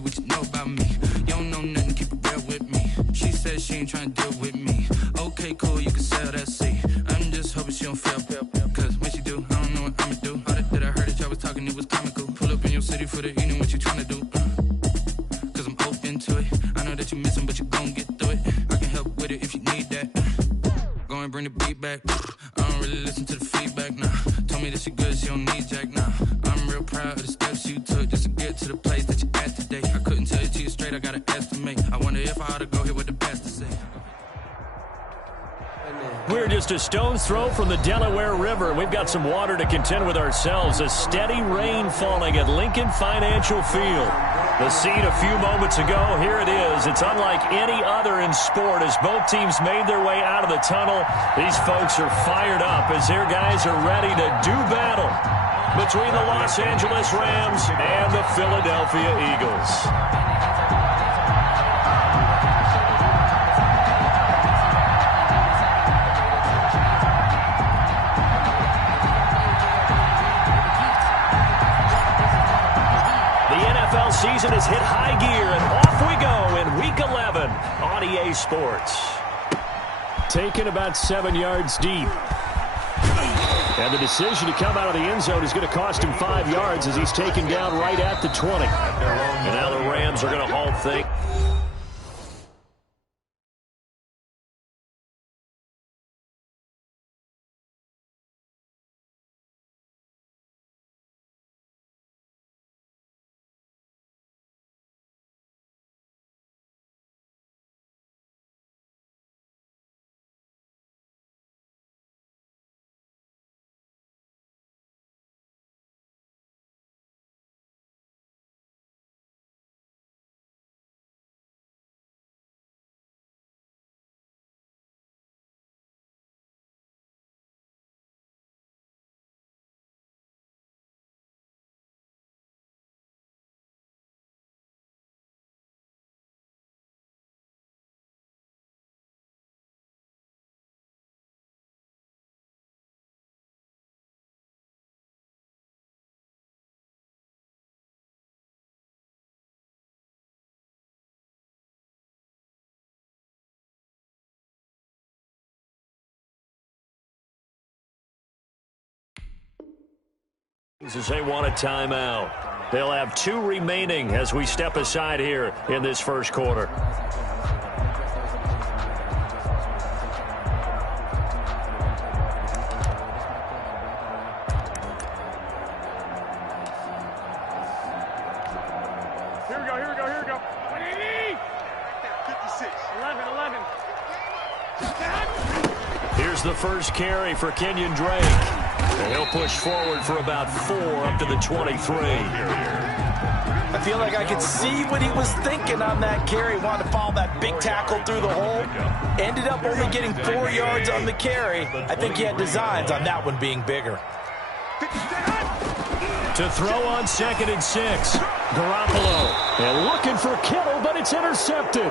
what you know about me. You don't know nothing, keep it real with me. She said she ain't trying to deal with me. Okay, cool, you can sell that seat. I'm just hoping she don't fail. Cause when she do, I don't know what I'ma do. All that I heard that y'all was talking, it was comical. Pull up in your city for the evening, what you trying to do? Cause I'm open to it. I know that you missing, but you gon' get through it. I can help with it if you need that. Go and bring the beat back. I don't really listen to the feedback, nah. Told me that she good, she don't need Jack, nah. I'm real proud of the steps you took just to get to the place that you at today. I couldn't tell you to you straight, I gotta estimate. I wonder if I ought to go here with the best to say. We're just a stone's throw from the Delaware River. We've got some water to contend with ourselves. A steady rain falling at Lincoln Financial Field. The scene a few moments ago, here it is. It's unlike any other in sport as both teams made their way out of the tunnel. These folks are fired up as their guys are ready to do battle between the Los Angeles Rams and the Philadelphia Eagles. Season has hit high gear, and off we go in Week 11 on EA Sports. Taken about 7 yards deep. And the decision to come out of the end zone is going to cost him 5 yards as he's taken down right at the 20. And now the Rams are going to halt things. As they want a timeout. They'll have 2 remaining as we step aside here in this first quarter. Here we go. 56. 11. Here's the first carry for Kenyon Drake. And he'll push forward for about 4 up to the 23. I feel like I could see what he was thinking on that carry. Wanted to follow that big tackle through the hole. Ended up only getting 4 yards on the carry. I think he had designs on that one being bigger. To throw on 2nd and 6. Garoppolo. And looking for Kittle, but it's intercepted.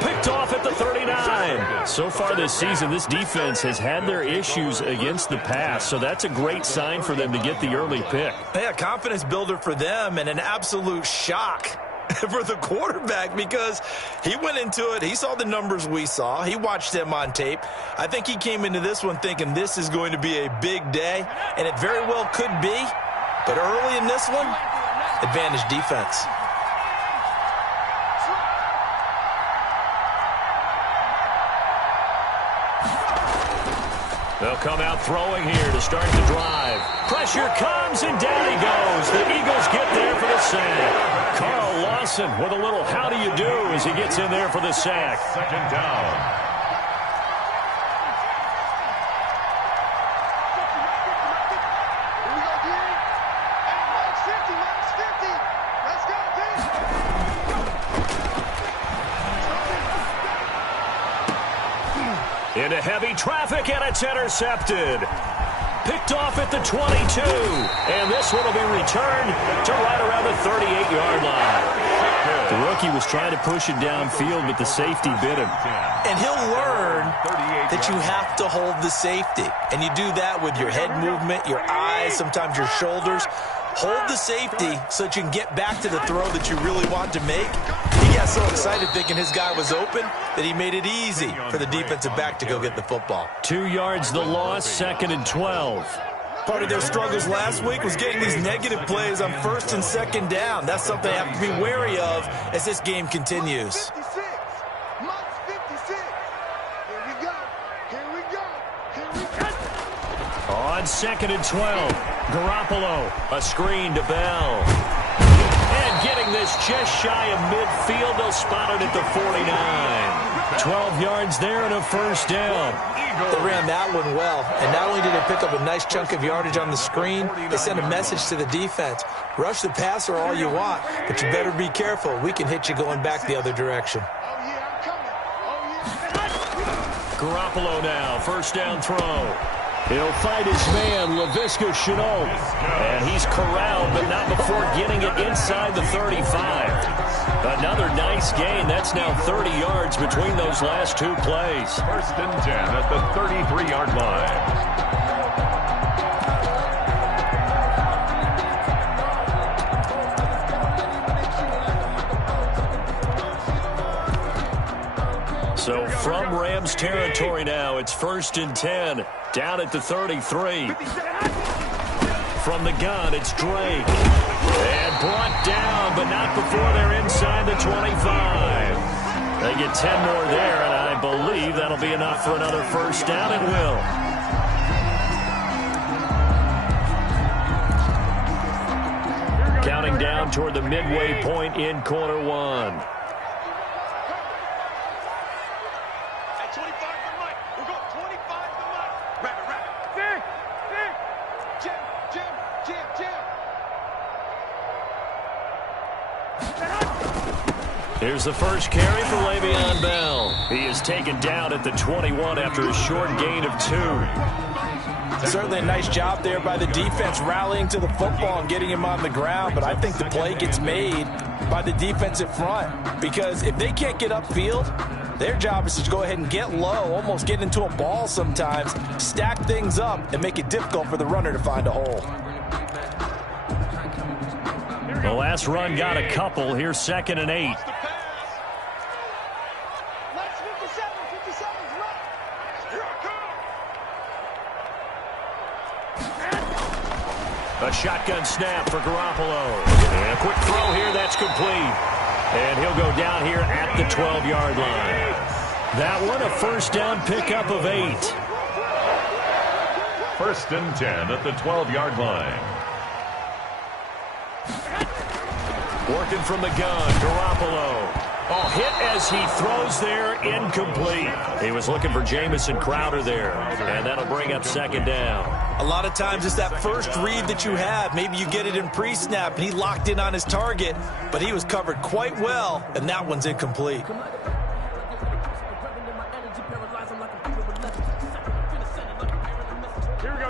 Picked off at the 39. So far this season, this defense has had their issues against the pass, so that's a great sign for them to get the early pick. Yeah, confidence builder for them and an absolute shock for the quarterback because he went into it. He saw the numbers we saw. He watched them on tape. I think he came into this one thinking this is going to be a big day, and it very well could be. But early in this one, advantage defense. They'll come out throwing here to start the drive. Pressure comes, and down he goes. The Eagles get there for the sack. Carl Lawson with a little how do you do as he gets in there for the sack. 2nd down. Into heavy traffic, and it's intercepted. Picked off at the 22. And this one will be returned to right around the 38-yard line. The rookie was trying to push it downfield, but the safety bit him. And he'll learn that you have to hold the safety. And you do that with your head movement, your eyes, sometimes your shoulders. hold the safety so that you can get back to the throw that you really want to make. He got so excited thinking his guy was open that he made it easy for the defensive back to go get the football. 2 yards the loss, 2nd and 12. Part of their struggles last week was getting these negative plays on 1st and 2nd down. That's something they have to be wary of as this game continues. On 2nd and 12, Garoppolo, a screen to Bell. And getting this just shy of midfield, they'll spot it at the 49. 12 yards there and a 1st down. They ran that one well, and not only did they pick up a nice chunk of yardage on the screen, they sent a message to the defense. Rush the passer all you want, but you better be careful. We can hit you going back the other direction. Garoppolo now, 1st down throw. He'll find his man, Laviska Shenault. And he's corralled, but not before getting it inside the 35. Another nice gain. That's now 30 yards between those last 2 plays. 1st and 10 at the 33-yard line. So from Rams territory now, it's 1st and 10, down at the 33. From the gun, it's Drake. And brought down, but not before they're inside the 25. They get 10 more there, and I believe that'll be enough for another 1st down. It will. Counting down toward the midway point in quarter 1. Here's the first carry for Le'Veon Bell. He is taken down at the 21 after a short gain of 2. Certainly a nice job there by the defense rallying to the football and getting him on the ground, but I think the play gets made by the defensive front because if they can't get upfield, their job is to go ahead and get low, almost get into a ball sometimes, stack things up, and make it difficult for the runner to find a hole. The last run got a couple. Here's 2nd and 8. A shotgun snap for Garoppolo. And a quick throw here. That's complete. And he'll go down here at the 12-yard line. That one, a 1st down pickup of 8. 1st and 10 at the 12-yard line. Working from the gun, Garoppolo. Oh, hit as he throws there, incomplete. He was looking for Jamison Crowder there, and that'll bring up 2nd down. A lot of times it's that first read that you have. Maybe you get it in pre-snap, and he locked in on his target, but he was covered quite well, and that one's incomplete.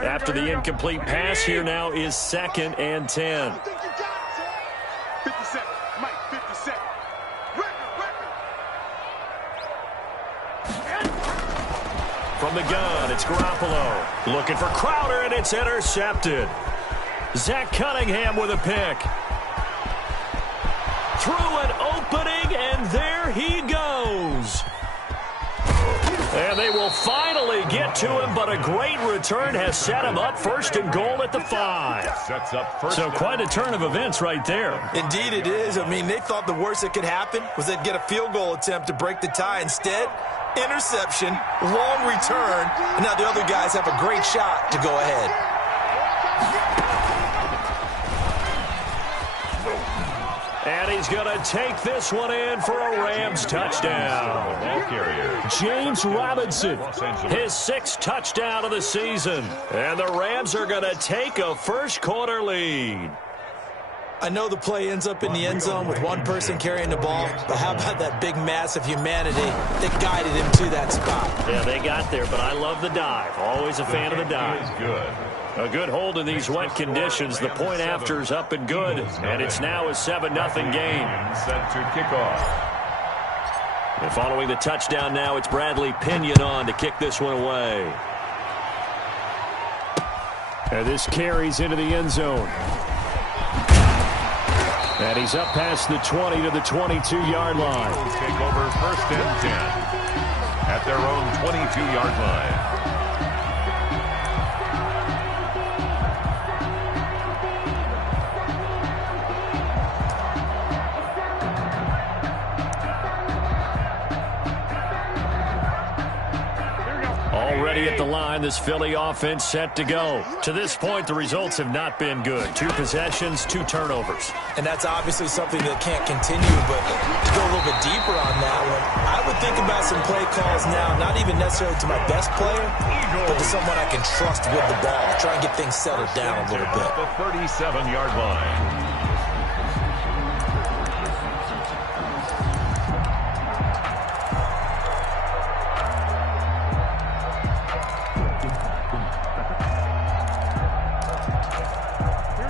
After the incomplete pass, here now is 2nd and 10. From the gun, it's Garoppolo. Looking for Crowder, and it's intercepted. Zach Cunningham with a pick. Through an opening, and there he goes. And they will finally get to him, but a great return has set him up 1st and goal at the 5. Sets up 1st. So quite a turn of events right there. Indeed it is. I mean, they thought the worst that could happen was they'd get a field goal attempt to break the tie. Instead, interception, long return, and now the other guys have a great shot to go ahead. And he's going to take this one in for a Rams touchdown. Ball carrier. James Robinson, his 6th touchdown of the season. And the Rams are going to take a first-quarter lead. I know the play ends up in the end zone with one person carrying the ball, but how about that big mass of humanity that guided him to that spot? Yeah, they got there, but I love the dive. Always a fan of the dive. Good. A good hold in these wet conditions. The point after is up and good, and it's now a 7-0 game. Set to kick off. And following the touchdown now, it's Bradley Pinion on to kick this one away. And this carries into the end zone. And he's up past the 20 to the 22-yard line. Take over first and 10 at their own 22-yard line. Already at the line, this Philly offense set to go. To this point, the results have not been good. 2 possessions, 2 turnovers. And that's obviously something that can't continue, but to go a little bit deeper on that one, I would think about some play calls now, not even necessarily to my best player, but to someone I can trust with the ball. Try and get things settled down a little bit. The 37-yard line.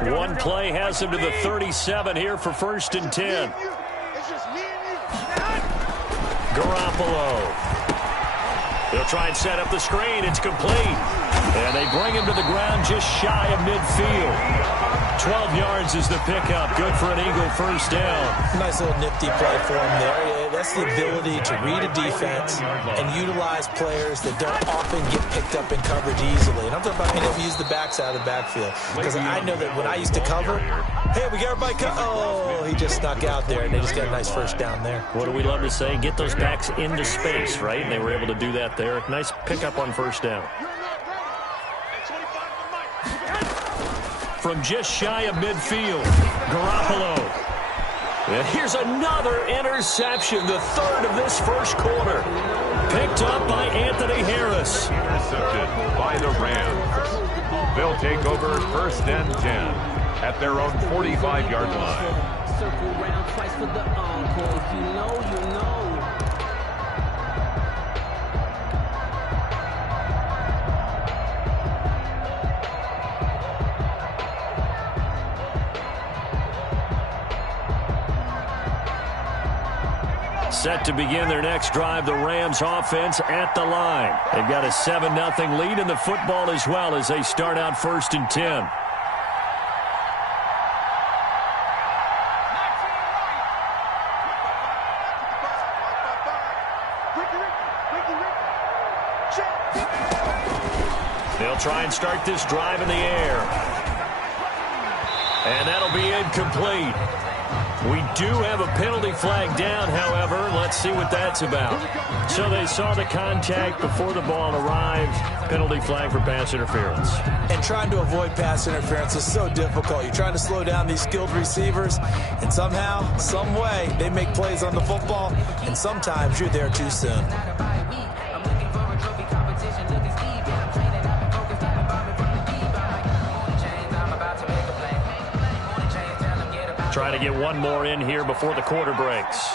One play has him to the 37 here for first and 10. Garoppolo. They'll try and set up the screen. It's complete. And they bring him to the ground just shy of midfield. 12 yards is the pickup. Good for an Eagle first down. Nice little nifty play for him there. That's the ability to read a defense and utilize players that don't often get picked up in coverage easily. And I'm talking about being able to use the backs out of the backfield. Because I know that when I used to cover, hey, we got everybody oh, he just snuck out there, and they just got a nice first down there. What do we love to say? Get those backs into space, right? And they were able to do that there. Nice pickup on first down. From just shy of midfield, Garoppolo. And here's another interception, the third of this first quarter. Picked up by Anthony Harris. Intercepted by the Rams. They'll take over first and 10 at their own 45-yard line. Circle round twice for the encore. If you know, you know. Set to begin their next drive, the Rams offense at the line. They've got a 7-0 lead in the football as well as they start out first and 10. They'll try and start this drive in the air. And that'll be incomplete. We do have a penalty flag down, however. Let's see what that's about. So they saw the contact before the ball arrived. Penalty flag for pass interference. And trying to avoid pass interference is so difficult. You're trying to slow down these skilled receivers, and somehow, some way, they make plays on the football, and sometimes you're there too soon. Try to get one more in here before the quarter breaks.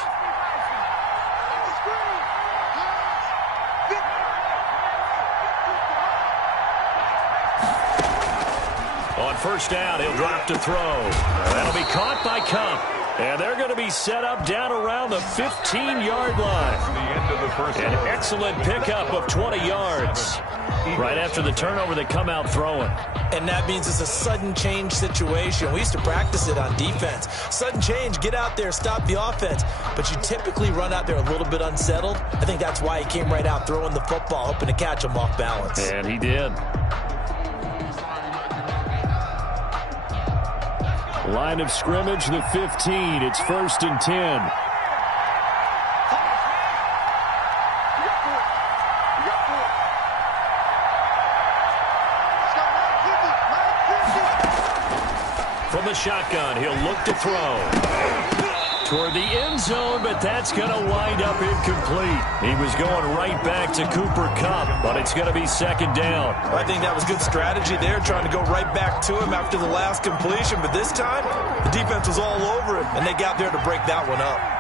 On first down, he'll drop to throw. That'll be caught by Cup. And they're going to be set up down around the 15-yard line. The end of the first An excellent pickup of 20 yards. Right after the turnover, they come out throwing. And that means it's a sudden change situation. We used to practice it on defense. Sudden change, get out there, stop the offense. But you typically run out there a little bit unsettled. I think that's why he came right out throwing the football, hoping to catch him off balance. And he did. Line of scrimmage, the 15. It's first and 10. From the shotgun, he'll look to throw. Toward the end zone, but that's going to wind up incomplete. He was going right back to Cooper Kupp, but it's going to be second down. I think that was good strategy there, trying to go right back to him after the last completion. But this time, the defense was all over him, and they got there to break that one up.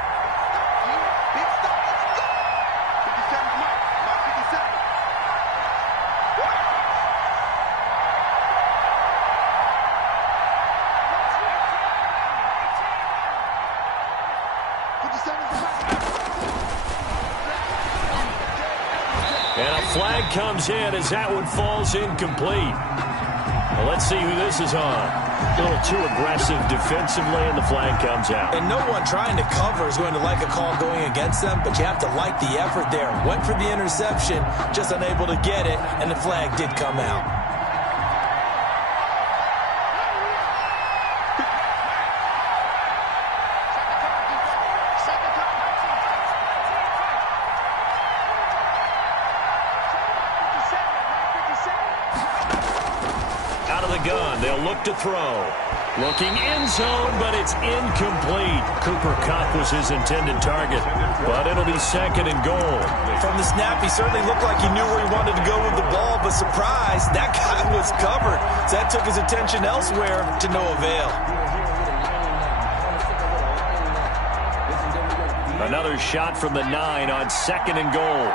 And a flag comes in as that one falls incomplete. Well, let's see who this is on. A little too aggressive defensively, and the flag comes out. And no one trying to cover is going to like a call going against them, but you have to like the effort there. Went for the interception, just unable to get it, and the flag did come out. They'll look to throw. Looking end zone, but it's incomplete. Cooper Kupp was his intended target, but it'll be second and goal. From the snap, he certainly looked like he knew where he wanted to go with the ball, but surprise, that guy was covered. So that took his attention elsewhere to no avail. Another shot from the 9 on second and goal.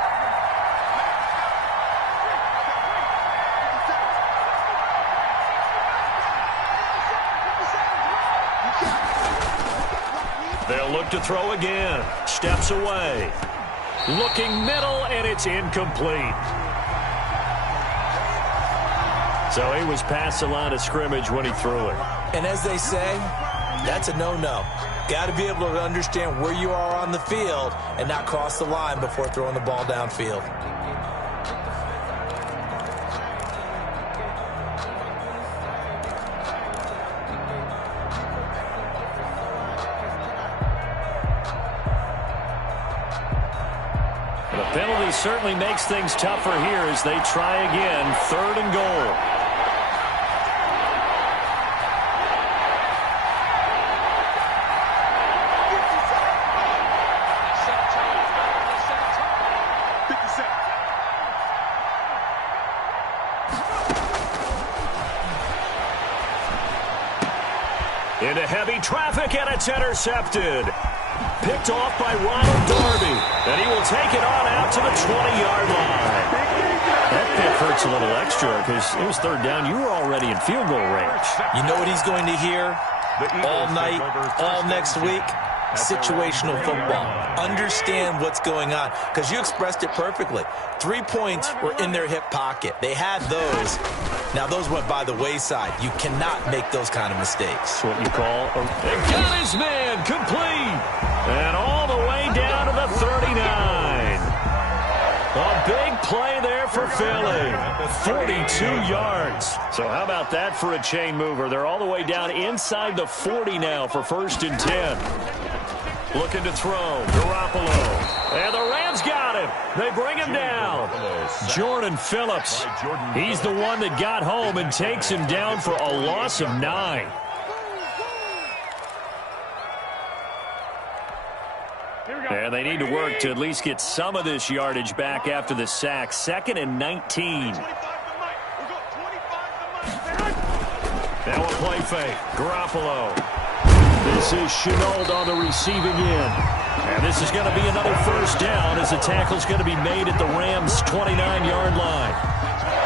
They'll look to throw again. Steps away. Looking middle, and it's incomplete. So he was past the line of scrimmage when he threw it. And as they say, that's a no-no. Got to be able to understand where you are on the field and not cross the line before throwing the ball downfield. Penalty certainly makes things tougher here as they try again. Third and goal. Into heavy traffic, and it's intercepted. Picked off by Ronald Darby, and he will take it on out to the 20-yard line. That pick hurts a little extra because it was third down. You were already in field goal range. You know what he's going to hear all night, all next week? Situational football. Understand what's going on, because you expressed it perfectly. 3 points were in their hip pocket. They had those. Now, those went by the wayside. You cannot make those kind of mistakes. That's what you call a... They got his man complete. And all the way down to the 39. A big play there for Philly. 42 yards. So how about that for a chain mover? They're all the way down inside the 40 now for first and 10. Looking to throw. Garoppolo. And the Rams got him. They bring him down. Jordan Phillips. He's the one that got home and takes him down for a loss of 9. And they need to work to at least get some of this yardage back after the sack. Second and 19. Now a play fake. Garoppolo. This is Shenault on the receiving end. And this is going to be another first down as the tackle's going to be made at the Rams' 29-yard line.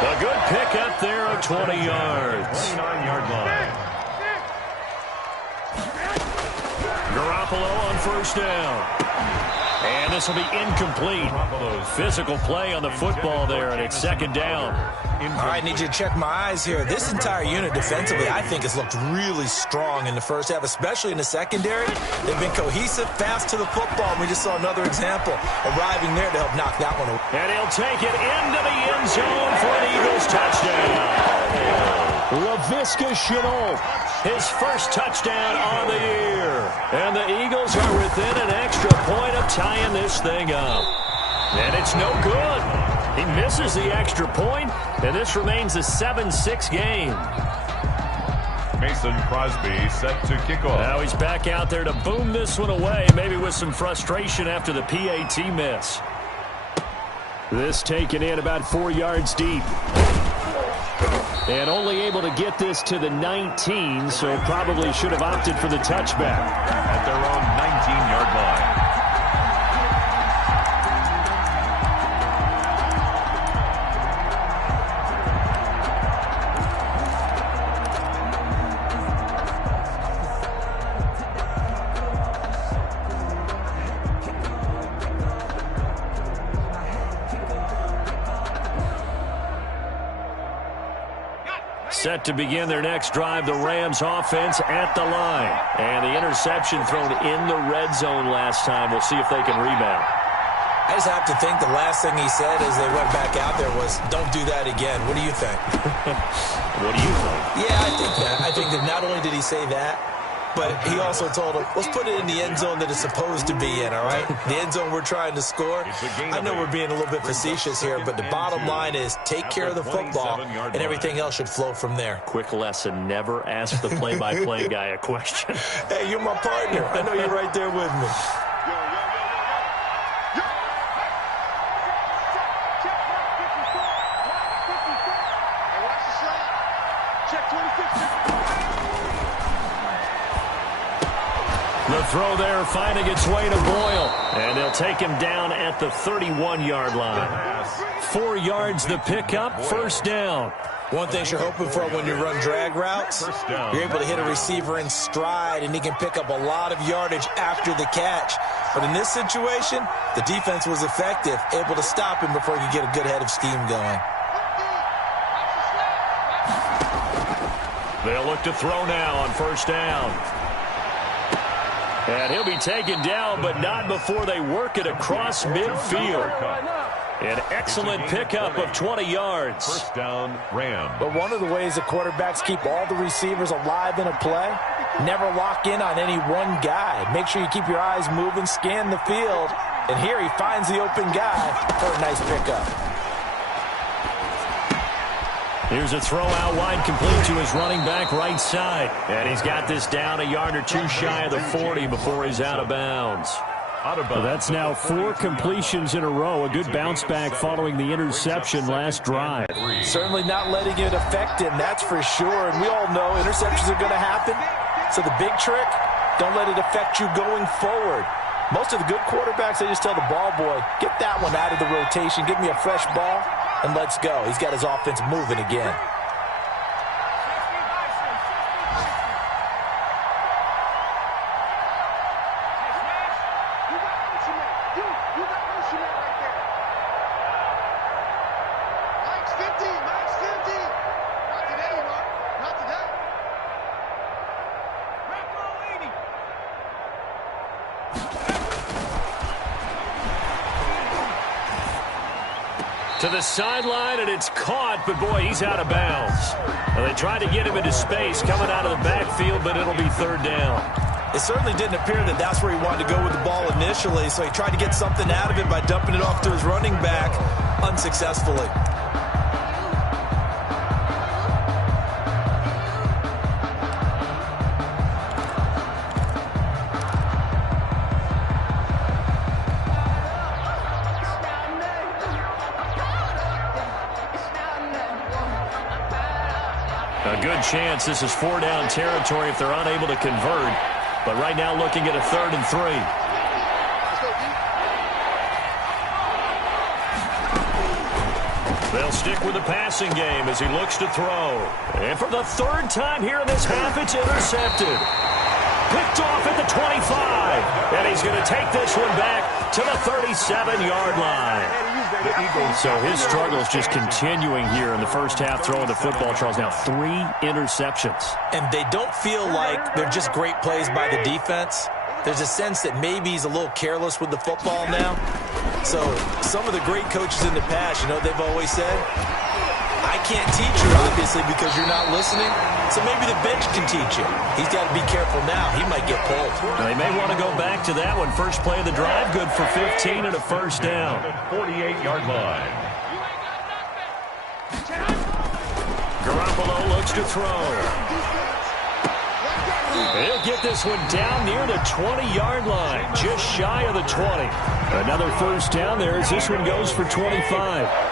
A good pick up there of 20 yards. 29-yard line. Garoppolo on first down. And this will be incomplete. Physical play on the football there, and it's second down. All right, need you to check my eyes here. This entire unit defensively, I think, has looked really strong in the first half, especially in the secondary. They've been cohesive, fast to the football. We just saw another example arriving there to help knock that one away. And he'll take it into the end zone for an Eagles touchdown. Laviska Shenault, his first touchdown on the year. And the Eagles are within an extra point of tying this thing up. And it's no good. He misses the extra point, and this remains a 7-6 game. Mason Crosby set to kick off. Now he's back out there to boom this one away, maybe with some frustration after the PAT miss. This taken in about 4 yards deep. And only able to get this to the 19, so probably should have opted for the touchback. At their own 19-yard line. set to begin their next drive. The Rams offense at the line. And the interception thrown in the red zone last time. We'll see if they can rebound. I just have to think the last thing he said as they went back out there was, don't do that again. What do you think? What do you think? Yeah, I think that. I think that not only did he say that, but he also told him, let's put it in the end zone that it's supposed to be in, all right? The end zone we're trying to score. I know we're being a little bit facetious here, but the bottom line is take care of the football, and everything else should flow from there. Quick lesson, never ask the play-by-play guy a question. Hey, you're my partner. I know you're right there with me. The throw there finding its way to Boyle. And they'll take him down at the 31-yard line. 4 yards the pickup, first down. One thing you're hoping for when you run drag routes, you're able to hit a receiver in stride, and he can pick up a lot of yardage after the catch. But in this situation, the defense was effective, able to stop him before he could get a good head of steam going. They'll look to throw now on first down. And he'll be taken down, but not before they work it across midfield. An excellent pickup of 20 yards. First down, Rams. But one of the ways the quarterbacks keep all the receivers alive in a play, never lock in on any one guy. Make sure you keep your eyes moving, scan the field. And here he finds the open guy for a nice pickup. Here's a throw out wide, complete to his running back right side. And he's got this down a yard or two shy of the 40 before he's out of bounds. Well, that's now 4 completions in a row. A good bounce back following the interception last drive. Certainly not letting it affect him, that's for sure. And we all know interceptions are going to happen. So the big trick, don't let it affect you going forward. Most of the good quarterbacks, they just tell the ball boy, get that one out of the rotation, give me a fresh ball, and let's go. He's got his offense moving again. To the sideline, and it's caught, but boy, he's out of bounds. Well, they tried to get him into space coming out of the backfield, but it'll be third down. It certainly didn't appear that that's where he wanted to go with the ball initially, so he tried to get something out of it by dumping it off to his running back unsuccessfully. A good chance this is 4-down territory if they're unable to convert. But right now looking at a 3rd and 3. They'll stick with the passing game as he looks to throw. And for the 3rd time here in this half, it's intercepted. Picked off at the 25. And he's going to take this one back to the 37-yard line. So his struggle is just continuing here in the first half, throwing the football. Charles, now 3 interceptions. And they don't feel like they're just great plays by the defense. There's a sense that maybe he's a little careless with the football now. So some of the great coaches in the past, you know, they've always said, I can't teach you, obviously, because you're not listening. So maybe the bench can teach you. He's got to be careful now. He might get pulled. Now, they may want to go back to that one. First play of the drive, good for 15 and a first down. 48-yard line. Garoppolo looks to throw. He'll get this one down near the 20-yard line, just shy of the 20. Another first down there as this one goes for 25.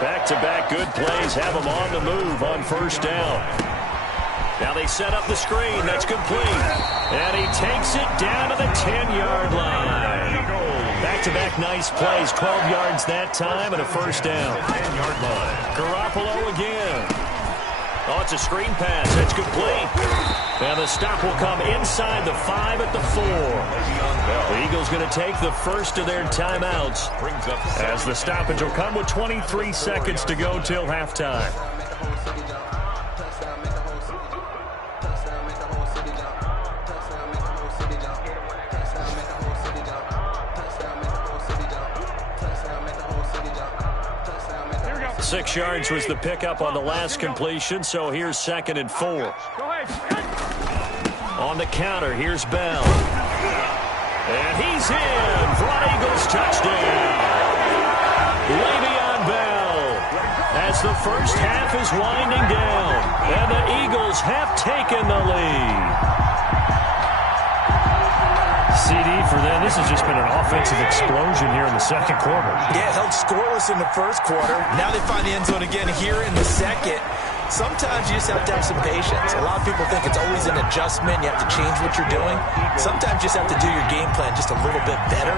Back-to-back good plays have him on the move on first down. Now they set up the screen. That's complete. And he takes it down to the 10-yard line. Back-to-back nice plays. 12 yards that time and a first down. 10-yard line. Garoppolo again. Oh, it's a screen pass. That's complete. And the stop will come inside the 5 at the 4. The Eagles going to take the first of their timeouts as the stoppage will come with 23 seconds to go till halftime. 6 yards was the pickup on the last completion, so here's 2nd and 4. On the counter, here's Bell. And he's in for an Eagles touchdown. Le'Veon Bell, as the first half is winding down, and the Eagles have taken the lead. CD for them. This has just been an offensive explosion here in the second quarter. Yeah, held scoreless in the first quarter. Now they find the end zone again here in the second. Sometimes you just have to have some patience. A lot of people think it's always an adjustment. You have to change what you're doing. Sometimes you just have to do your game plan just a little bit better.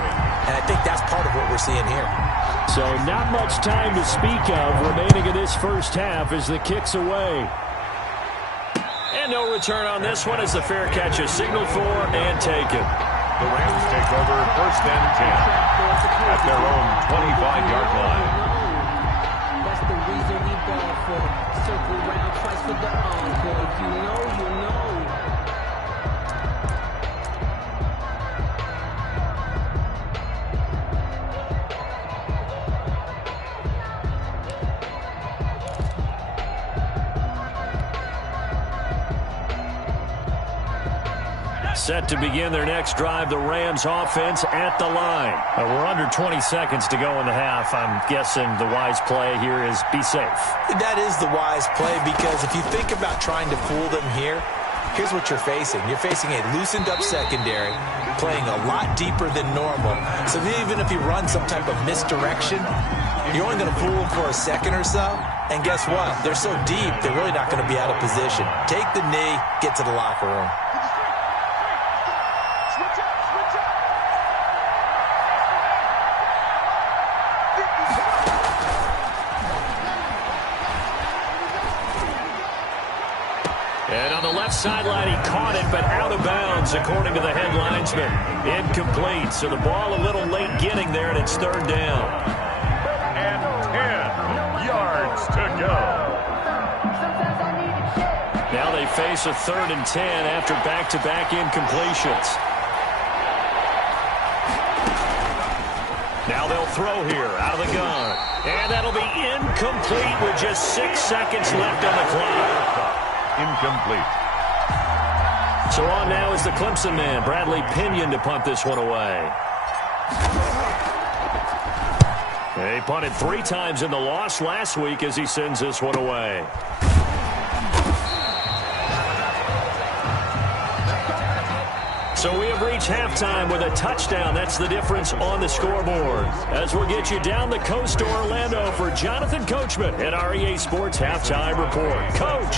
And I think that's part of what we're seeing here. So not much time to speak of remaining in this first half as the kick's away. And no return on this one as the fair catch is signaled for and taken. The Rams take over 1st and 10 at their own 25-yard line. That's the reason we ball for. Circle round twice for the encore. If you know, you know. Set to begin their next drive, the Rams offense at the line. We're under 20 seconds to go in the half. I'm guessing the wise play here is be safe. That is the wise play because if you think about trying to fool them here, here's what you're facing. You're facing a loosened up secondary, playing a lot deeper than normal. So even if you run some type of misdirection, you're only going to fool them for a second or so. And guess what? They're so deep, they're really not going to be out of position. Take the knee, get to the locker room. And on the left sideline, he caught it, but out of bounds, according to the head linesman. Incomplete, so the ball a little late getting there, and it's 3rd down. And 10 yards to go. Now they face a 3rd and 10 after back-to-back incompletions. Now they'll throw here out of the gun. And that'll be incomplete with just 6 seconds left on the clock. Incomplete. So on now is the Clemson man, Bradley Pinion, to punt this one away. He punted 3 times in the loss last week as he sends this one away. So we have reached halftime with a touchdown. That's the difference on the scoreboard. As we'll get you down the coast to Orlando for Jonathan Coachman at our EA Sports Halftime Report. Coach!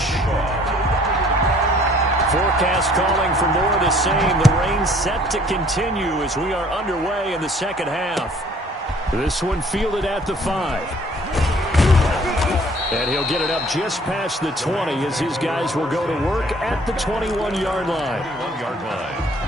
Forecast calling for more of the same. The rain set to continue as we are underway in the second half. This one fielded at the 5. And he'll get it up just past the 20 as his guys will go to work at the 21-yard line. 21-yard line.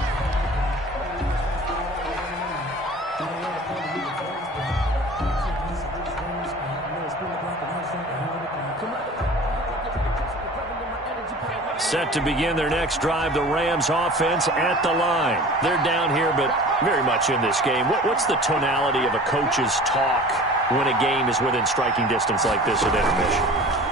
Set to begin their next drive, the Rams offense at the line. They're down here, but very much in this game. What's the tonality of a coach's talk when a game is within striking distance like this at intermission?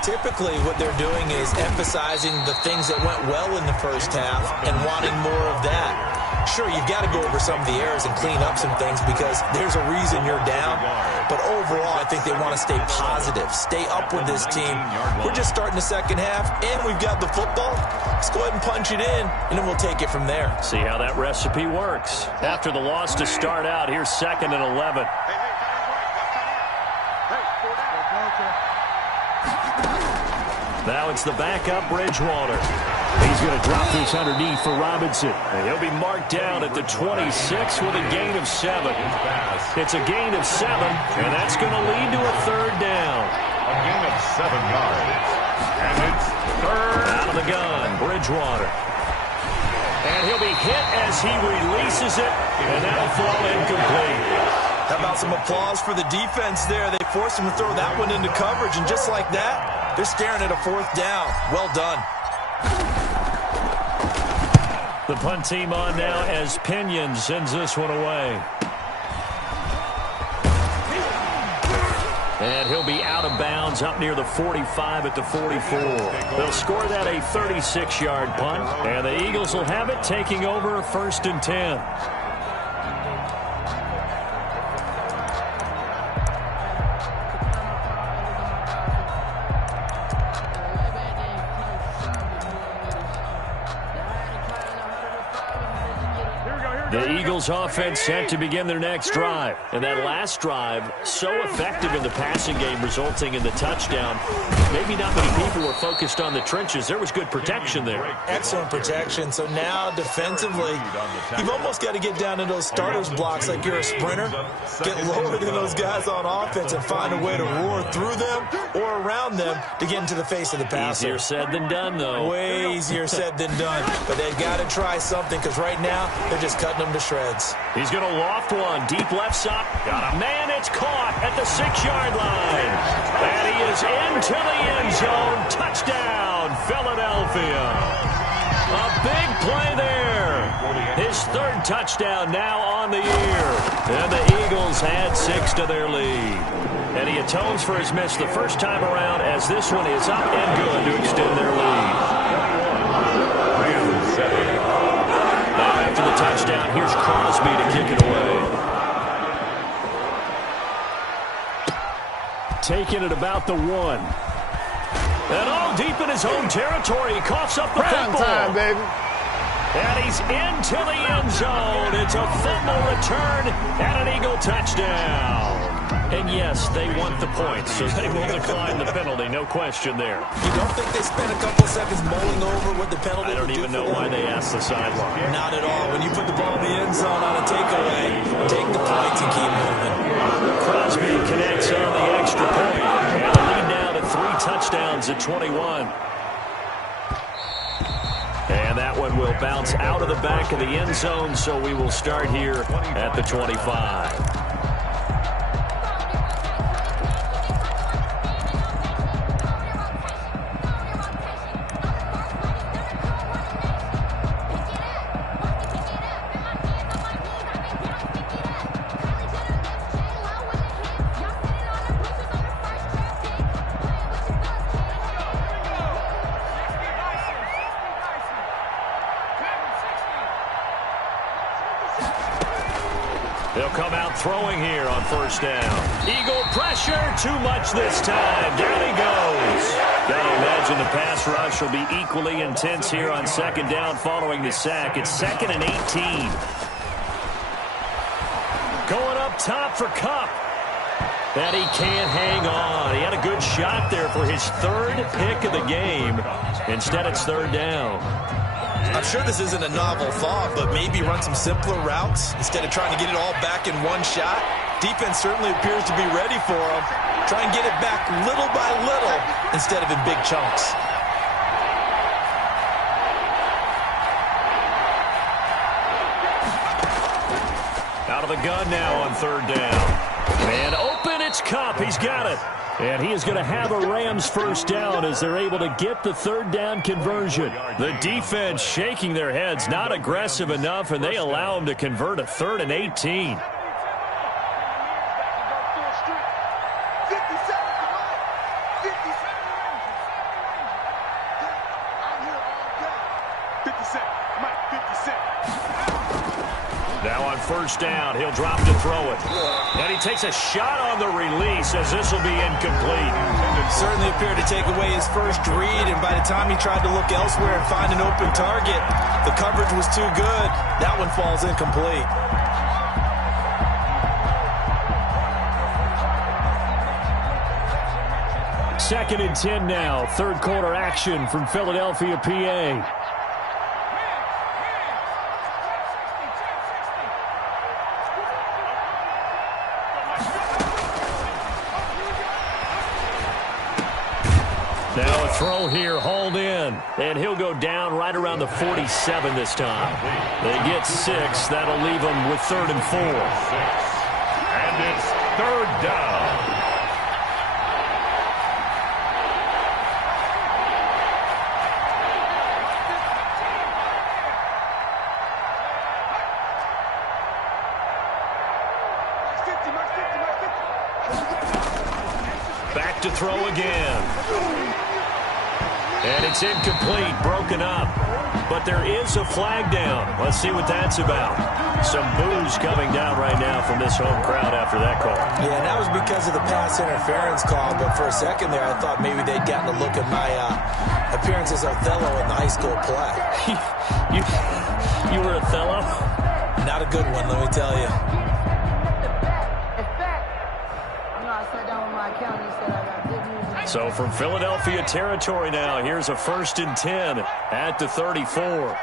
Typically, what they're doing is emphasizing the things that went well in the first half and wanting more of that. Sure, you've got to go over some of the errors and clean up some things because there's a reason you're down. But overall, I think they want to stay positive, stay up with this team. We're just starting the second half, and we've got the football. Let's go ahead and punch it in, and then we'll take it from there. See how that recipe works. After the loss to start out, here's 2nd and 11. Now it's the backup, Bridgewater. He's going to drop this underneath for Robinson. And he'll be marked down at the 26 with a gain of 7. It's a gain of 7, and that's going to lead to a 3rd down. A gain of 7 yards. And it's 3rd. Out of the gun, Bridgewater. And he'll be hit as he releases it, and that'll fall incomplete. How about some applause for the defense there? They forced him to throw that one into coverage, and just like that, they're staring at a 4th down. Well done. The punt team on now as Pinion sends this one away. And he'll be out of bounds Browns up near the 45 at the 44. They'll score that a 36-yard punt, and the Eagles will have it, taking over 1st and 10. The Eagles offense set to begin their next drive. And that last drive, so effective in the passing game, resulting in the touchdown. Maybe not many people were focused on the trenches. There was good protection there. Excellent protection. So now defensively, you've almost got to get down to those starters blocks like you're a sprinter. Get lower than those guys on offense and find a way to roar through them or around them to get into the face of the passer. Easier said than done, though. Way easier said than done. But they've got to try something because right now they're just cutting them to shreds. He's going to loft one. Deep left side. Got a man. It's caught at the 6-yard line. And he is into the end zone. Touchdown, Philadelphia. A big play there. His 3rd touchdown now on the year. And the Eagles add 6 to their lead. And he atones for his miss the first time around as this one is up and good to extend their lead. After the touchdown, here's Crosby to kick it away. Taking it about the 1. And all deep in his own territory, he coughs up the football. Time, baby. And he's into the end zone. It's a fumble return and an Eagle touchdown. And yes, they want the points, so they will decline the penalty, no question there. You don't think they spent a couple seconds mulling over what the penalty I don't even know why they asked the sideline. Not at all. When you put the ball in the end zone on a takeaway, take the points and keep moving. Crosby connects on the extra point. And the lead now to 3 touchdowns at 21. And that one will bounce out of the back of the end zone, so we will start here at the 25. They'll come out throwing here on 1st down. Eagle pressure, too much this time. Down he goes. Got to imagine the pass rush will be equally intense here on 2nd down following the sack. It's 2nd and 18. Going up top for Kupp. And he can't hang on. He had a good shot there for his 3rd pick of the game. Instead, it's 3rd down. I'm sure this isn't a novel thought, but maybe run some simpler routes instead of trying to get it all back in one shot. Defense certainly appears to be ready for him. Try and get it back little by little instead of in big chunks. Out of the gun now on 3rd down. And open, it's Kupp. He's got it. And he is going to have a Rams 1st down as they're able to get the 3rd down conversion. The defense shaking their heads, not aggressive enough, and they allow him to convert a 3rd and 18. Now on 1st down, he'll drop to throw it. And he takes a shot on the release as this will be incomplete. Certainly appeared to take away his first read, and by the time he tried to look elsewhere and find an open target, the coverage was too good. That one falls incomplete. Second and 10 now. 3rd quarter action from Philadelphia, PA. Now a throw here, hauled in. And he'll go down right around the 47 this time. They get 6. That'll leave them with 3rd and 4. And it's 3rd down. to throw again. And it's incomplete, broken up. But there is a flag down. Let's see what that's about. Some boos coming down right now from this home crowd after that call. Yeah, and that was because of the pass interference call. But for a second there, I thought maybe they'd gotten a look at my appearance as Othello in the high school play. You were Othello? Not a good one, let me tell you. So from Philadelphia territory now, here's a 1st and 10 at the 34.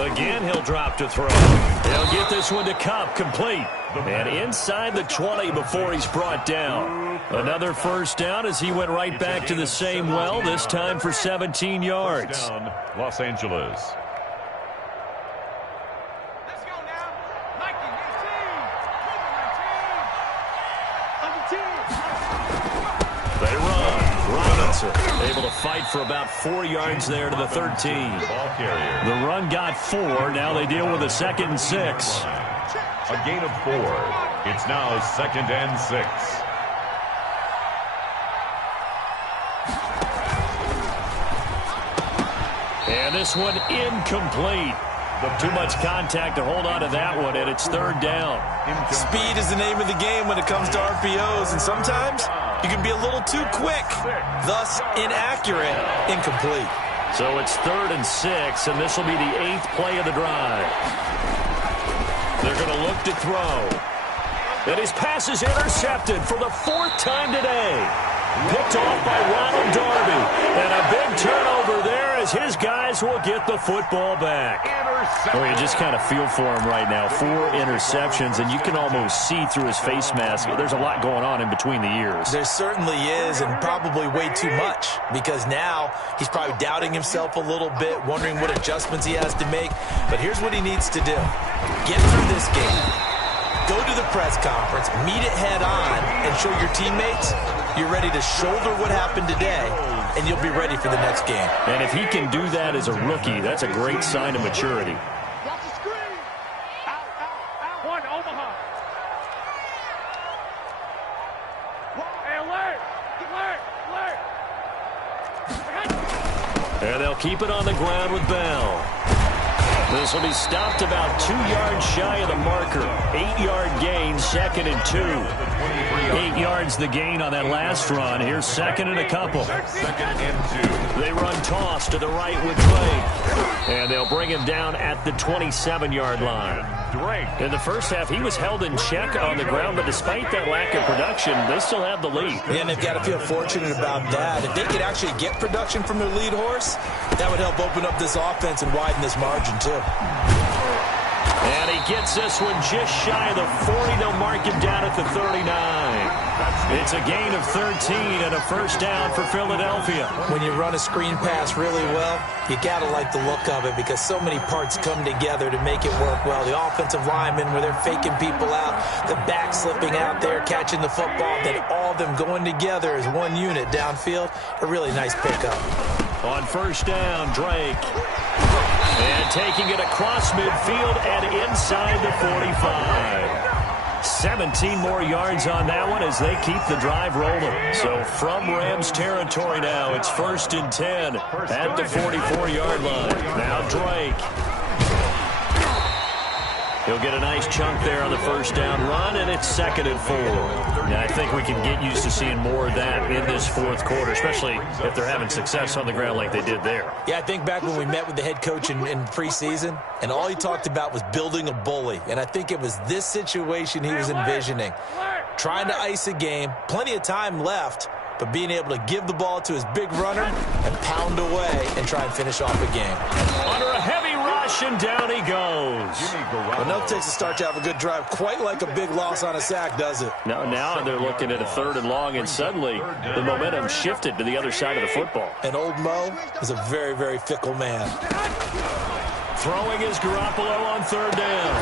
Again, he'll drop to throw. He'll get this one to Cup, complete. And inside the 20 before he's brought down. Another first down as he went right back to the same well, this time for 17 yards. Down, Los Angeles. Let's go now. 19, 18. They run. Robinson able to fight for about 4 yards there to the 13. Ball carrier. The run got 4. Now they deal with a 2nd and 6. A gain of 4. It's now 2nd and 6. And this one incomplete. Too much contact to hold on to that one, and it's 3rd down. Speed is the name of the game when it comes to RPOs, and sometimes you can be a little too quick, thus inaccurate, incomplete. So it's 3rd and 6, and this will be the 8th play of the drive. They're going to look to throw. And his pass is intercepted for the 4th time today. Picked off by Ronald Darby. And a big turnover there as his guys will get the football back. Oh, you just kind of feel for him right now. 4 interceptions, and you can almost see through his face mask. There's a lot going on in between the ears. There certainly is, and probably way too much, because now he's probably doubting himself a little bit, wondering what adjustments he has to make. But here's what he needs to do. Get through this game. Go to the press conference, meet it head on, and show your teammates you're ready to shoulder what happened today, and you'll be ready for the next game. And if he can do that as a rookie, that's a great sign of maturity. Watch the screen. Out. 1, Omaha. Hey, alert. And they'll keep it on the ground with Bell. This will be stopped about 2 yards shy of the marker. 8-yard gain, 2nd and 2. 8 yards the gain on that last run. Here's 2nd and a couple. 2nd and 2. They run toss to the right with Drake. And they'll bring him down at the 27-yard line. Drake. In the first half, he was held in check on the ground, but despite that lack of production, they still have the lead. And they've got to feel fortunate about that. If they could actually get production from their lead horse, that would help open up this offense and widen this margin, too. And he gets this one just shy of the 40. They'll mark him down at the 39. It's a gain of 13 and a first down for Philadelphia. When you run a screen pass really well, you got to like the look of it because so many parts come together to make it work well. The offensive linemen, where they're faking people out, the back slipping out there, catching the football, then all of them going together as one unit downfield. A really nice pickup. On first down, Drake. And taking it across midfield and inside the 45. 17 more yards on that one as they keep the drive rolling. So from Rams territory now, it's 1st and 10 at the 44-yard line. Now Drake. He'll get a nice chunk there on the first down run, and it's 2nd and 4. Now, I think we can get used to seeing more of that in this 4th quarter, especially if they're having success on the ground like they did there. Yeah, I think back when we met with the head coach in preseason, and all he talked about was building a bully. And I think it was this situation he was envisioning. Trying to ice a game, plenty of time left, but being able to give the ball to his big runner and pound away and try and finish off a game. Under a heavy rush, and down he goes. Well, no takes a start to have a good drive, quite like a big loss on a sack, does it? Now they're looking at a 3rd and long, and suddenly the momentum shifted to the other side of the football. And old Mo is a very, very fickle man. Throwing is Garoppolo on 3rd down.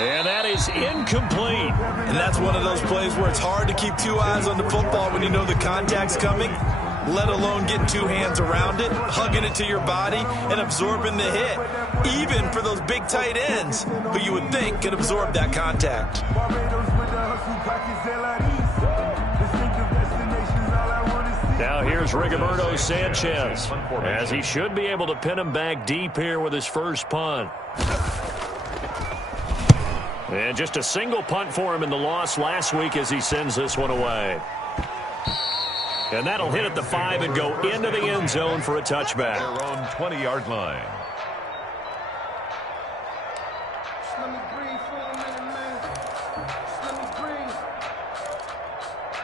And that is incomplete. And that's one of those plays where it's hard to keep two eyes on the football when you know the contact's coming, let alone getting two hands around it, hugging it to your body, and absorbing the hit, even for those big tight ends who you would think could absorb that contact. Now here's Rigoberto Sanchez, as he should be able to pin him back deep here with his first punt. And just a single punt for him in the loss last week as he sends this one away. And that'll hit at the 5 and go into the end zone for a touchback. Their own 20-yard line. Just let me breathe for a minute, man. Just let me breathe.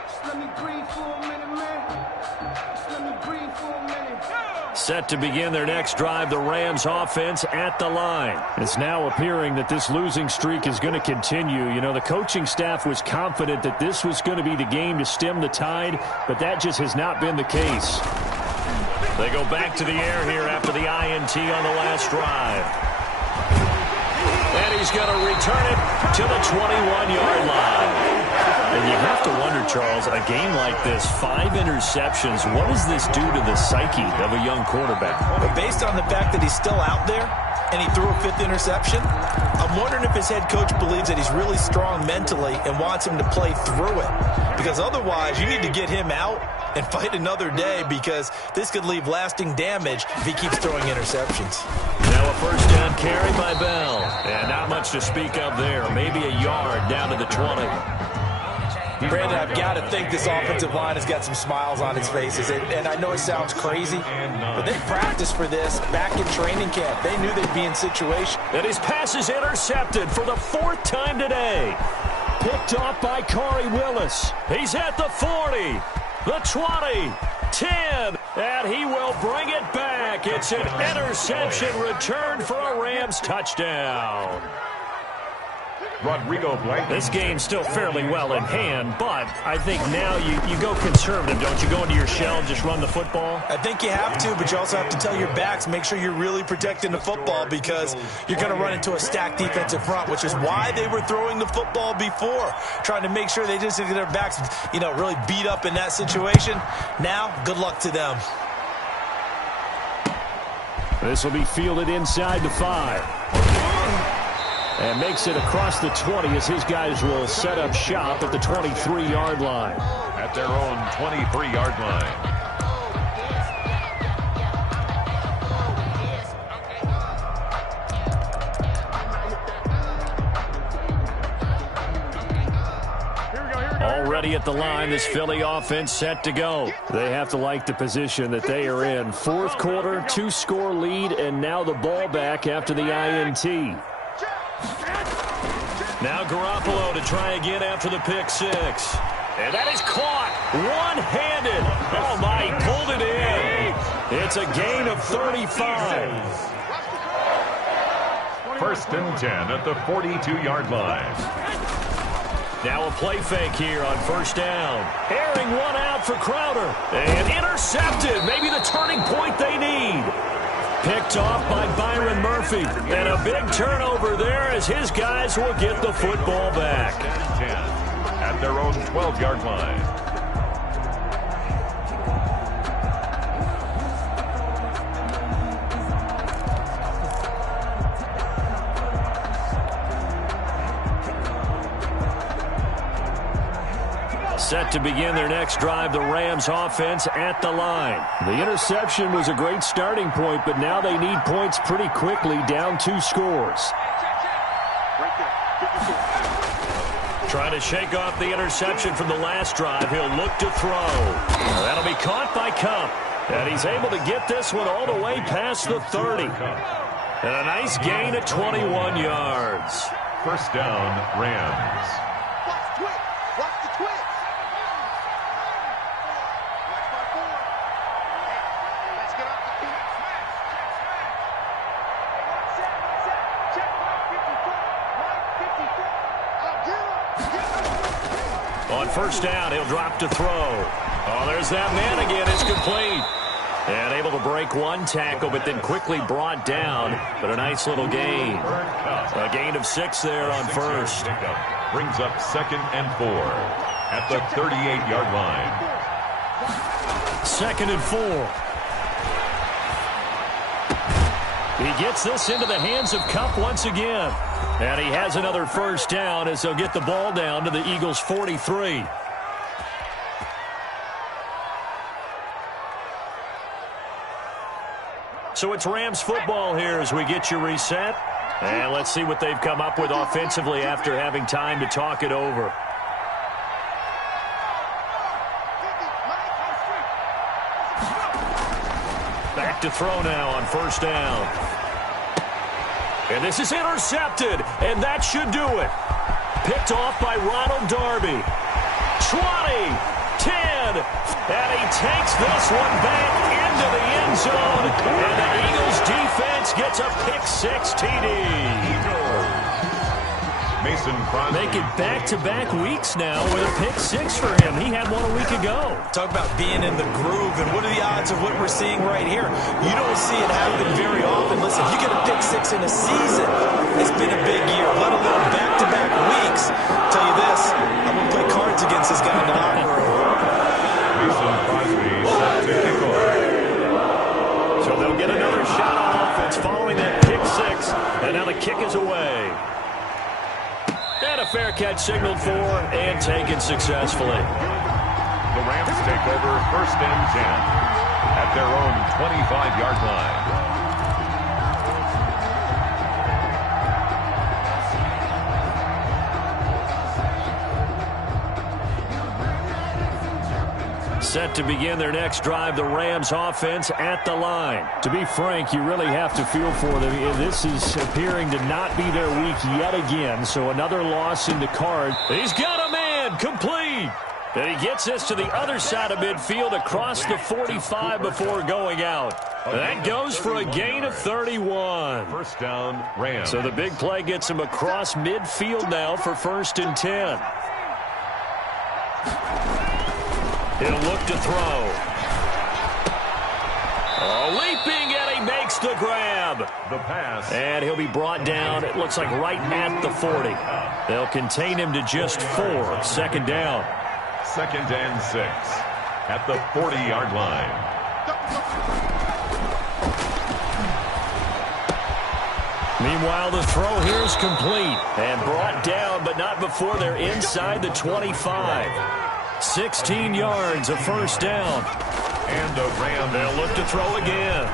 Just let me breathe for a minute, man. Just let me breathe for a minute. Set to begin their next drive, the Rams offense at the line. It's now appearing that this losing streak is going to continue. You know, the coaching staff was confident that this was going to be the game to stem the tide, but that just has not been the case. They go back to the air here after the INT on the last drive. And he's going to return it to the 21-yard line. And you have to wonder, Charles, a game like this, 5 interceptions, what does this do to the psyche of a young quarterback? But based on the fact that he's still out there and he threw a 5th interception, I'm wondering if his head coach believes that he's really strong mentally and wants him to play through it. Because otherwise, you need to get him out and fight another day, because this could leave lasting damage if he keeps throwing interceptions. Now a first down carry by Bell. And not much to speak of there. Maybe a yard down to the 20. Brandon, I've got to think this offensive line has got some smiles on its faces. And I know it sounds crazy, but they practiced for this back in training camp. They knew they'd be in situation. And his pass is intercepted for the 4th time today. Picked off by Corey Willis. He's at the 40, the 20, 10, and he will bring it back. It's an interception return for a Rams touchdown. Rodrigo Blank. This game's still fairly well in hand, but I think now you go conservative, don't you? Go into your shell and just run the football? I think you have to, but you also have to tell your backs, make sure you're really protecting the football, because you're going to run into a stacked defensive front, which is why they were throwing the football before, trying to make sure they just get their backs, really beat up in that situation. Now, good luck to them. This will be fielded inside the 5. And makes it across the 20 as his guys will set up shop at the 23-yard line. At their own 23-yard line. Already at the line, this Philly offense set to go. They have to like the position that they are in. 4th quarter, 2-score lead, and now the ball back after the INT. Now Garoppolo to try again after the pick 6. And that is caught one-handed. Oh, my, he pulled it in. It's a gain of 35. 1st and 10 at the 42-yard line. Now a play fake here on 1st down. Airing one out for Crowder. And intercepted. Maybe the turning point they need. Picked off by Byron Murphy. And a big turnover there as his guys will get the football back. 10 at their own 12-yard line. Set to begin their next drive, the Rams offense at the line. The interception was a great starting point, but now they need points pretty quickly, down 2 scores. Trying to shake off the interception from the last drive. He'll look to throw. That'll be caught by Kupp. And he's able to get this one all the way past the 30. And a nice gain at 21 yards. 1st down, Rams. On 1st down, he'll drop to throw. Oh, there's that man again. It's complete. And able to break one tackle, but then quickly brought down. But a nice little gain. A gain of 6 there on first. Brings up 2nd and 4 at the 38-yard line. 2nd and 4. He gets this into the hands of Kupp once again. And he has another first down as they'll get the ball down to the Eagles' 43. So it's Rams football here as we get you reset. And let's see what they've come up with offensively after having time to talk it over. Back to throw now on first down. And this is intercepted, and that should do it. Picked off by Ronald Darby. 20, 10, and he takes this one back into the end zone, and the Eagles defense gets a pick-6 TD. Mason Crosby. Make it back-to-back weeks now with a pick-6 for him. He had one a week ago. Talk about being in the groove, and what are the odds of what we're seeing right here? You don't see it happen very often. Listen, if you get a pick-6 in a season, it's been a big year, let alone back-to-back weeks. I'll tell you this, I'm going to play cards against this guy in the locker room. Mason Crosby set to kick off. So they'll get another shot on offense following that pick-6, and now the kick is away. And a fair catch signaled for and taken successfully. The Rams take over 1st and 10 at their own 25-yard line. Set to begin their next drive, the Rams offense at the line. To be frank, you really have to feel for them. This is appearing to not be their week yet again, so another loss in the card. He's got a man, complete. And he gets this to the other side of midfield across the 45 before going out. That goes for a gain of 31. First down, Rams. So the big play gets him across midfield now for 1st and 10. He'll look to throw. Oh, leaping, and he makes the grab. The pass. And he'll be brought down, it looks like right at the 40. They'll contain him to just 4. 2nd down. 2nd and 6 at the 40-yard line. Meanwhile, the throw here is complete and brought down, but not before they're inside the 25. 16 yards, a first down. And a Ram. They'll look to throw again.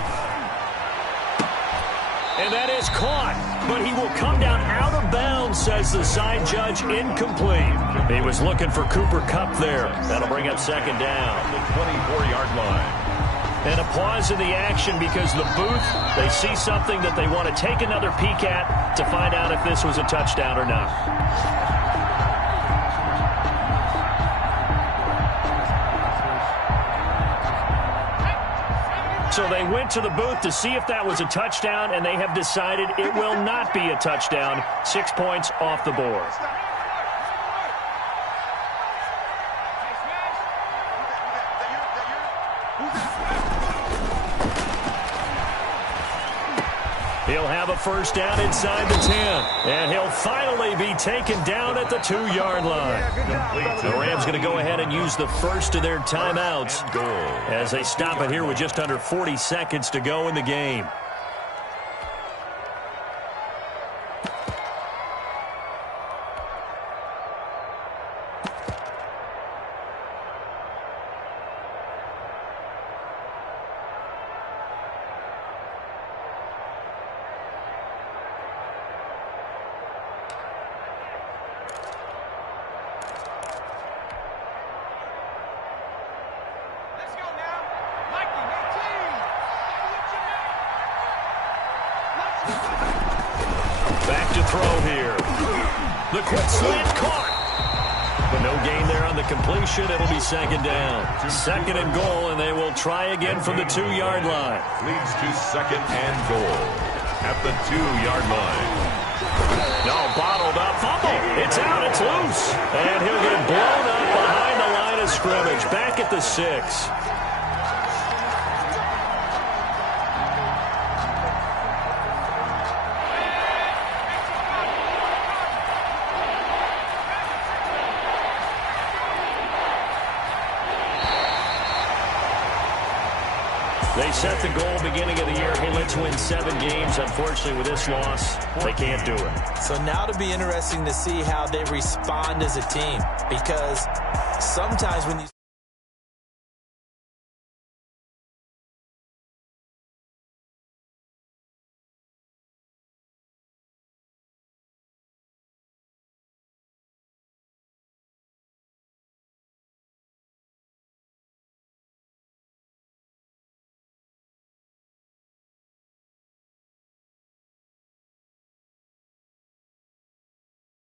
And that is caught, but he will come down out of bounds, says the side judge, incomplete. He was looking for Cooper Kupp there. That'll bring up 2nd down. The 24-yard line. And a pause in the action because the booth, they see something that they want to take another peek at to find out if this was a touchdown or not. So they went to the booth to see if that was a touchdown, and they have decided it will not be a touchdown. 6 points off the board. He'll have a first down inside the 10. And he'll finally be taken down at the 2-yard line. The Rams going to go ahead and use the first of their timeouts as they stop it here with just under 40 seconds to go in the game. Back to throw here. The quick slant caught. But no gain there on the completion. It'll be 2nd down. 2nd and goal, and they will try again from the 2-yard line. Leads to 2nd and goal at the 2-yard line. No, bottled up. Fumble. It's out. It's loose. And he'll get blown up behind the line of scrimmage. Back at the 6. They set the goal beginning of the year. Hey, let's win 7 games. Unfortunately, with this loss, they can't do it. So now to be interesting to see how they respond as a team, because sometimes when you